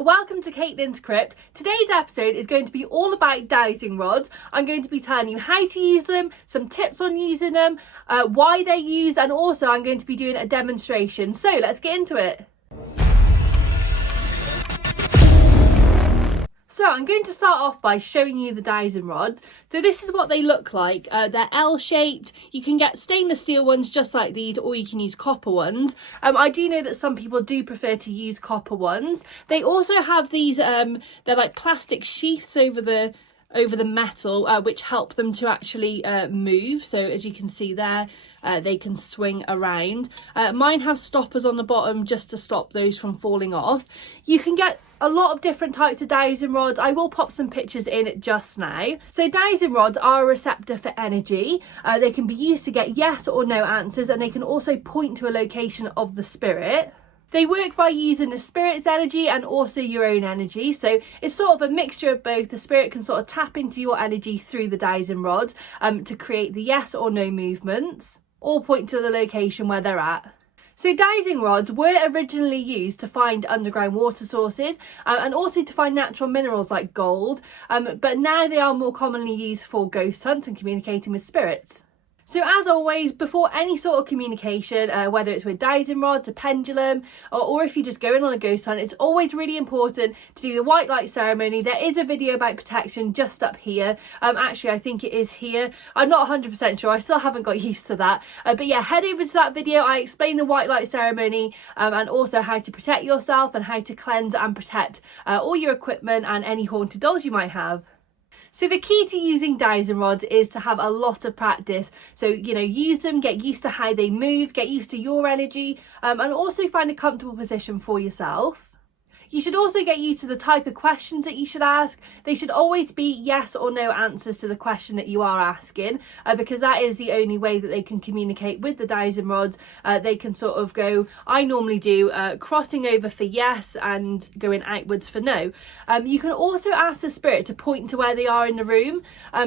So welcome to Caitlin's Crypt. Today's episode is going to be all about dowsing rods. I'm going to be telling you how to use them, some tips on using them, why they're used, and also I'm going to be doing a demonstration. So let's get into it. So I'm going to start off by showing you the dowsing rods. So this is what they look like. They're L-shaped. You can get stainless steel ones just like these, or you can use copper ones. I do know that some people do prefer to use copper ones. They also have these, they're like plastic sheaths over the metal, which help them to actually move. So as you can see there, they can swing around. Mine have stoppers on the bottom just to stop those from falling off. You can get a lot of different types of dowsing rods. I will pop some pictures in just now. So dowsing rods are a receptor for energy. They can be used to get yes or no answers, and they can also point to a location of the spirit. They work by using the spirit's energy and also your own energy. So it's sort of a mixture of both. The spirit can sort of tap into your energy through the dowsing rods to create the yes or no movements, or point to the location where they're at. So dowsing rods were originally used to find underground water sources and also to find natural minerals like gold, but now they are more commonly used for ghost hunts and communicating with spirits. So as always, before any sort of communication, whether it's with dowsing rods, a pendulum, or if you're just going on a ghost hunt, it's always really important to do the white light ceremony. There is a video about protection just up here. Actually, I think it is here. I'm not 100% sure. I still haven't got used to that. But yeah, head over to that video. I explain the white light ceremony and also how to protect yourself and how to cleanse and protect all your equipment and any haunted dolls you might have. So the key to using dowsing rods is to have a lot of practice. So, use them, get used to how they move, get used to your energy, and also find a comfortable position for yourself. You should also get used to the type of questions that you should ask. They should always be yes or no answers to the question that you are asking, because that is the only way that they can communicate with the dowsing rods. They can sort of go, I normally do crossing over for yes and going outwards for no. You can also ask the spirit to point to where they are in the room.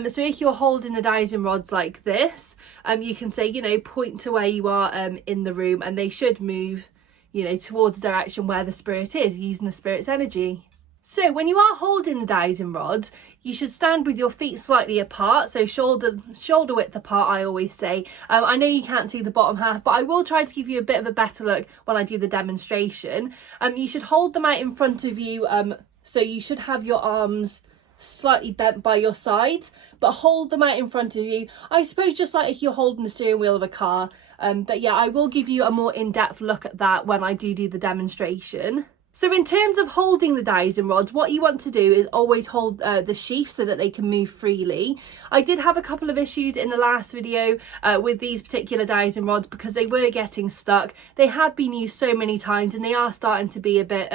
So if you're holding the dowsing rods like this, you can say, point to where you are in the room, and they should move towards the direction where the spirit is, using the spirit's energy. So when you are holding the dowsing rods, you should stand with your feet slightly apart, so shoulder width apart, I always say. I know you can't see the bottom half, but I will try to give you a bit of a better look when I do the demonstration. You should hold them out in front of you, so you should have your arms slightly bent by your sides, but hold them out in front of you. I suppose just like if you're holding the steering wheel of a car. But yeah, I will give you a more in-depth look at that when I do the demonstration. So in terms of holding the dowsing rods, what you want to do is always hold the sheath so that they can move freely. I did have a couple of issues in the last video with these particular dowsing rods because they were getting stuck. They have been used so many times and they are starting to be a bit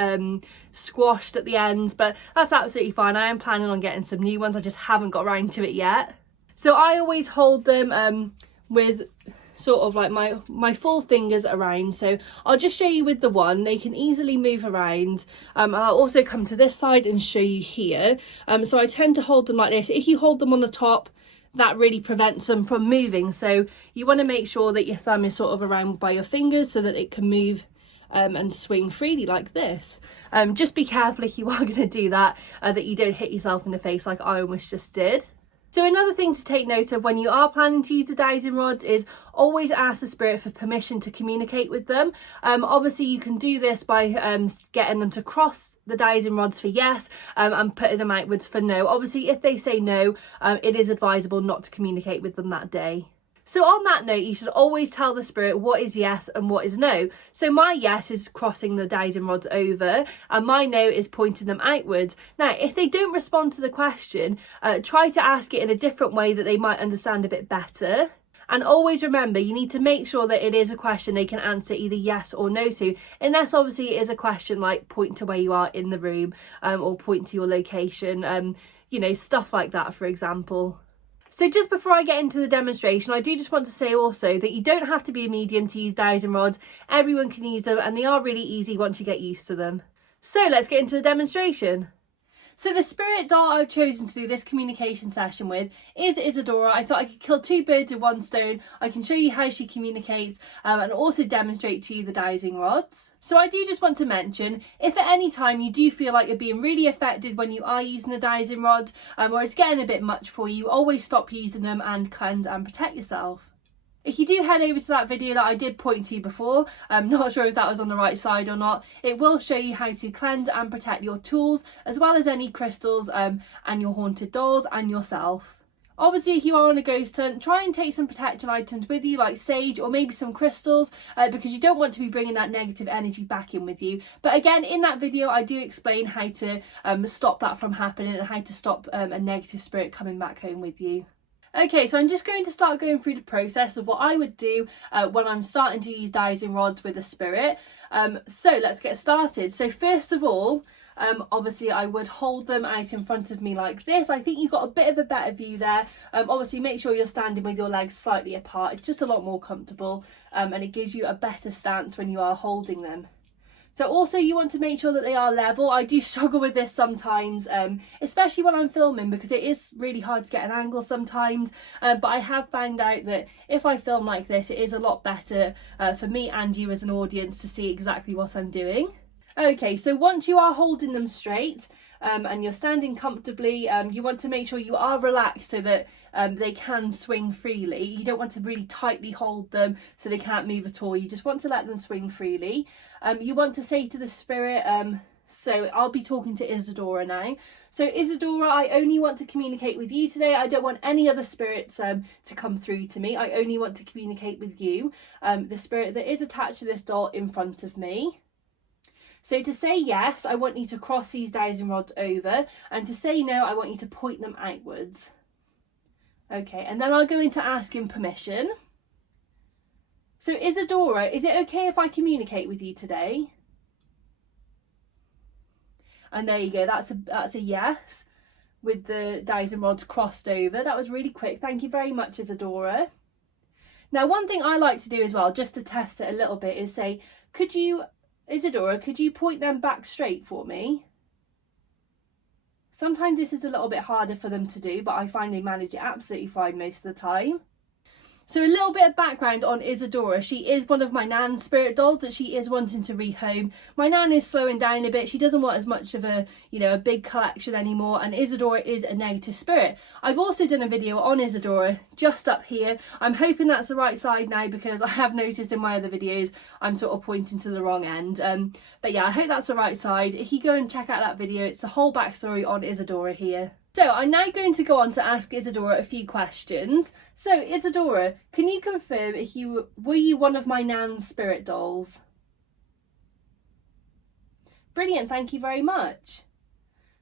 squashed at the ends, but that's absolutely fine. I am planning on getting some new ones. I just haven't got around to it yet. So I always hold them with sort of like my full fingers around. So I'll just show you with the one. They can easily move around, and I'll also come to this side and show you here. So I tend to hold them like this. If you hold them on the top, that really prevents them from moving, so you want to make sure that your thumb is sort of around by your fingers so that it can move and swing freely like this. Just be careful if you are going to do that, that you don't hit yourself in the face like I almost just did. So another thing to take note of when you are planning to use the dowsing rods is always ask the spirit for permission to communicate with them. Obviously you can do this by getting them to cross the dowsing rods for yes and putting them outwards for no. Obviously if they say no, it is advisable not to communicate with them that day. So on that note, you should always tell the spirit what is yes and what is no. So my yes is crossing the dowsing rods over, and my no is pointing them outwards. Now, if they don't respond to the question, try to ask it in a different way that they might understand a bit better. And always remember, you need to make sure that it is a question they can answer either yes or no to, unless obviously it is a question like point to where you are in the room, or point to your location, stuff like that, for example. So just before I get into the demonstration, I do just want to say also that you don't have to be a medium to use dowsing rods. Everyone can use them and they are really easy once you get used to them. So let's get into the demonstration. So the spirit doll I've chosen to do this communication session with is Isadora. I thought I could kill two birds with one stone. I can show you how she communicates and also demonstrate to you the dowsing rods. So I do just want to mention, if at any time you do feel like you're being really affected when you are using the dowsing rod or it's getting a bit much for you, always stop using them and cleanse and protect yourself. If you do head over to that video that I did point to before, I'm not sure if that was on the right side or not, it will show you how to cleanse and protect your tools as well as any crystals and your haunted dolls and yourself. Obviously, if you are on a ghost hunt, try and take some protection items with you like sage or maybe some crystals because you don't want to be bringing that negative energy back in with you. But again, in that video I do explain how to stop that from happening and how to stop a negative spirit coming back home with you. Okay, so I'm just going to start going through the process of what I would do when I'm starting to use dowsing rods with a spirit. So let's get started. So first of all, obviously I would hold them out in front of me like this. I think you've got a bit of a better view there. Obviously make sure you're standing with your legs slightly apart. It's just a lot more comfortable and it gives you a better stance when you are holding them. So also you want to make sure that they are level. I do struggle with this sometimes, especially when I'm filming because it is really hard to get an angle sometimes. But I have found out that if I film like this, it is a lot better for me and you as an audience to see exactly what I'm doing. Okay, so once you are holding them straight and you're standing comfortably, you want to make sure you are relaxed so that they can swing freely. You don't want to really tightly hold them so they can't move at all. You just want to let them swing freely. You want to say to the spirit, so I'll be talking to Isadora now. So Isadora, I only want to communicate with you today. I don't want any other spirits to come through to me. I only want to communicate with you, the spirit that is attached to this doll in front of me. So to say yes, I want you to cross these dowsing rods over, and to say no, I want you to point them outwards. Okay, and then I'll go into asking permission. So Isadora, is it okay if I communicate with you today? And there you go, that's a yes with the dowsing rods crossed over. That was really quick. Thank you very much, Isadora. Now, one thing I like to do as well, just to test it a little bit, is say, Isadora, could you point them back straight for me? Sometimes this is a little bit harder for them to do, but I find they manage it absolutely fine most of the time. So a little bit of background on Isadora. She is one of my nan's spirit dolls that she is wanting to rehome. My nan is slowing down a bit. She doesn't want as much of a, a big collection anymore. And Isadora is a negative spirit. I've also done a video on Isadora just up here. I'm hoping that's the right side now because I have noticed in my other videos I'm sort of pointing to the wrong end. But yeah, I hope that's the right side. If you go and check out that video, it's the whole backstory on Isadora here. So I'm now going to go on to ask Isadora a few questions. So Isadora, can you confirm if were you one of my nan's spirit dolls? Brilliant, thank you very much.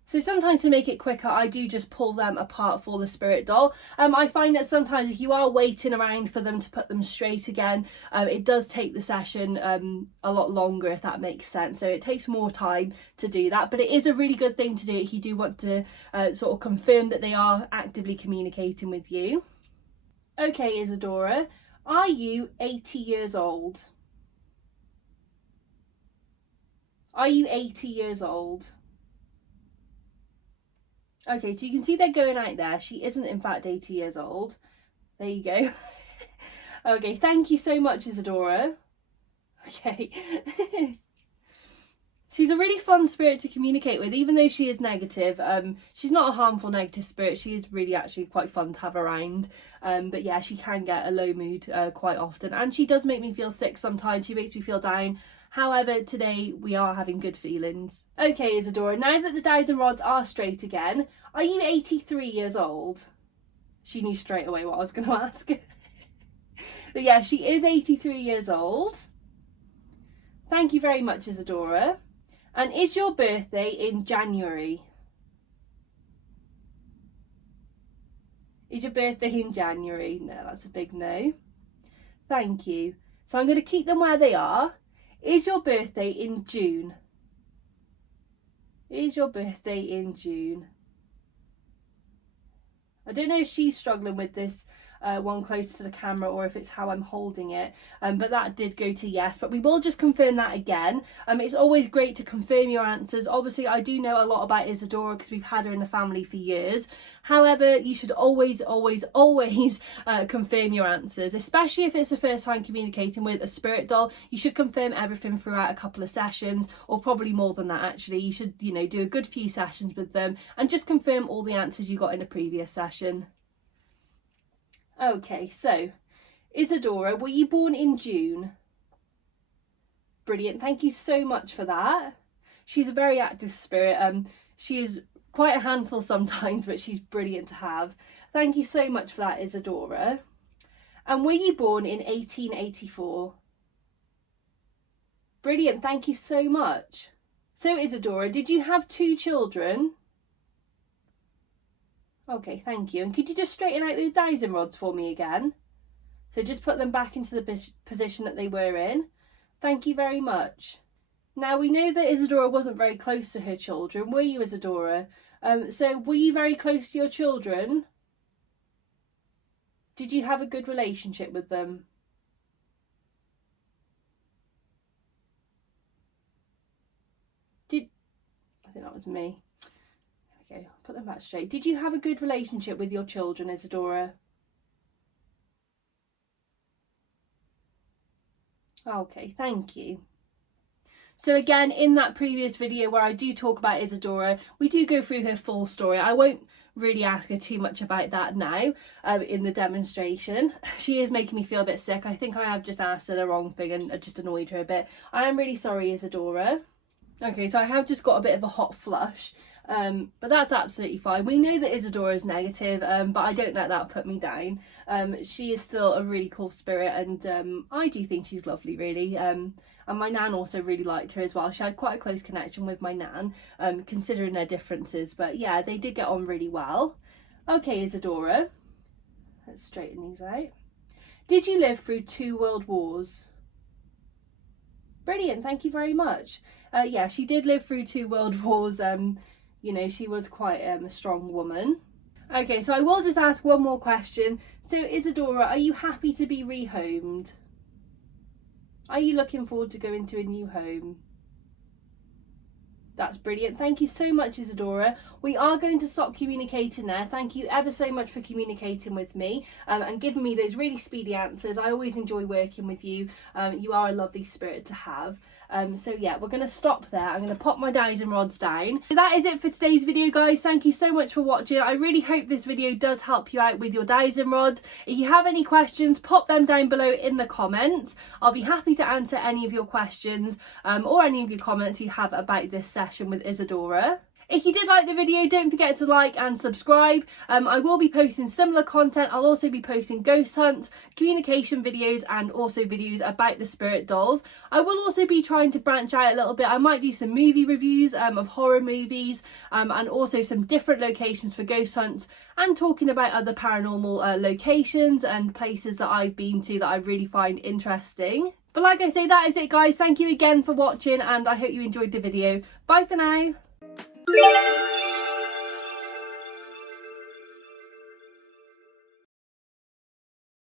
So sometimes to make it quicker, I do just pull them apart for the spirit doll. I find that sometimes if you are waiting around for them to put them straight again, it does take the session a lot longer, if that makes sense. So it takes more time to do that, but it is a really good thing to do if you do want to sort of confirm that they are actively communicating with you. Okay, Isadora, are you 80 years old? Are you 80 years old? Okay, so you can see they're going out there. She isn't in fact 80 years old. There you go. Okay, thank you so much, Isadora. Okay. She's a really fun spirit to communicate with, even though she is negative. She's not a harmful negative spirit. She is really actually quite fun to have around. But yeah, she can get a low mood quite often. And she does make me feel sick sometimes. She makes me feel down. However, today we are having good feelings. Okay, Isadora, now that the dowsing rods are straight again, are you 83 years old? She knew straight away what I was going to ask. But yeah, she is 83 years old. Thank you very much, Isadora. And is your birthday in January? Is your birthday in January? No, that's a big no. Thank you. So I'm going to keep them where they are. Is your birthday in June? Is your birthday in June? I don't know if she's struggling with this one closer to the camera or if it's how I'm holding it, but that did go to yes. But we will just confirm that again. It's always great to confirm your answers. Obviously I do know a lot about Isadora because we've had her in the family for years. However, you should always confirm your answers, especially if it's the first time communicating with a spirit doll. You should confirm everything throughout a couple of sessions, or probably more than that actually. You should, you know, do a good few sessions with them and just confirm all the answers you got in a previous session. Okay, so Isadora, were you born in June? Brilliant, thank you so much for that. She's a very active spirit. She is quite a handful sometimes, but she's brilliant to have. Thank you so much for that, Isadora. And were you born in 1884? Brilliant, thank you so much. So Isadora, did you have 2 children? Okay, thank you. And could you just straighten out those dowsing rods for me again? So just put them back into the position that they were in. Thank you very much. Now we know that Isadora wasn't very close to her children, were you, Isadora? So were you very close to your children? Did you have a good relationship with them? I think that was me. Okay, put them back straight. Did you have a good relationship with your children, Isadora? Okay, thank you. So again, in that previous video where I do talk about Isadora, we do go through her full story. I won't really ask her too much about that now in the demonstration. She is making me feel a bit sick. I think I have just asked her the wrong thing and I just annoyed her a bit. I am really sorry, Isadora. Okay, so I have just got a bit of a hot flush, but that's absolutely fine. We know that Isadora is negative, but I don't let that put me down. She is still a really cool spirit, and I do think she's lovely, really. And my nan also really liked her as well. She had quite a close connection with my nan, considering their differences. But yeah, they did get on really well. Okay, Isadora, let's straighten these out. Did you live through 2 world wars? Brilliant, thank you very much. Yeah, she did live through 2 world wars. You know, she was quite a strong woman. Okay, so I will just ask one more question. So Isadora, are you happy to be rehomed? Are you looking forward to going to a new home? That's brilliant. Thank you so much, Isadora. We are going to stop communicating there. Thank you ever so much for communicating with me and giving me those really speedy answers. I always enjoy working with you. You are a lovely spirit to have. So yeah, we're going to stop there. I'm going to pop my dowsing rods down. So that is it for today's video, guys. Thank you so much for watching. I really hope this video does help you out with your dowsing rods. If you have any questions, pop them down below in the comments. I'll be happy to answer any of your questions or any of your comments you have about this session with Isadora. If you did like the video, don't forget to like and subscribe. I will be posting similar content. I'll also be posting ghost hunts, communication videos, and also videos about the spirit dolls. I will also be trying to branch out a little bit. I might do some movie reviews of horror movies and also some different locations for ghost hunts, and talking about other paranormal locations and places that I've been to that I really find interesting. But like I say, that is it, guys. Thank you again for watching, and I hope you enjoyed the video. Bye for now.